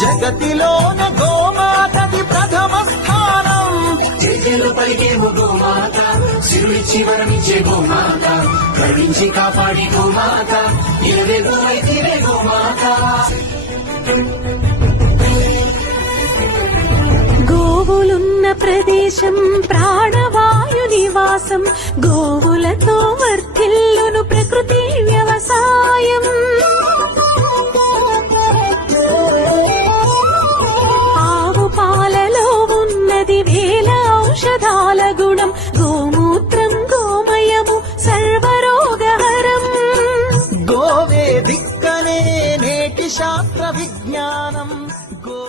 జగతిలోన గోమాతది ప్రథమ స్థానం. జయలు పలికేము గోమాత సిరుడిచ్చి వరమిచ్చే గోమాత కరుణించి కాపాడి గోమాత ఇలవే గోవైతివే గోమాత. గోవులున్న ప్రదేశం ప్రాణవాయు నివాసం గోవులతో గరుడం గోమూత్రం గోమయము సర్వరోగహరం గోవే దిక్కనే నేటి శాస్త్ర విజ్ఞానం గో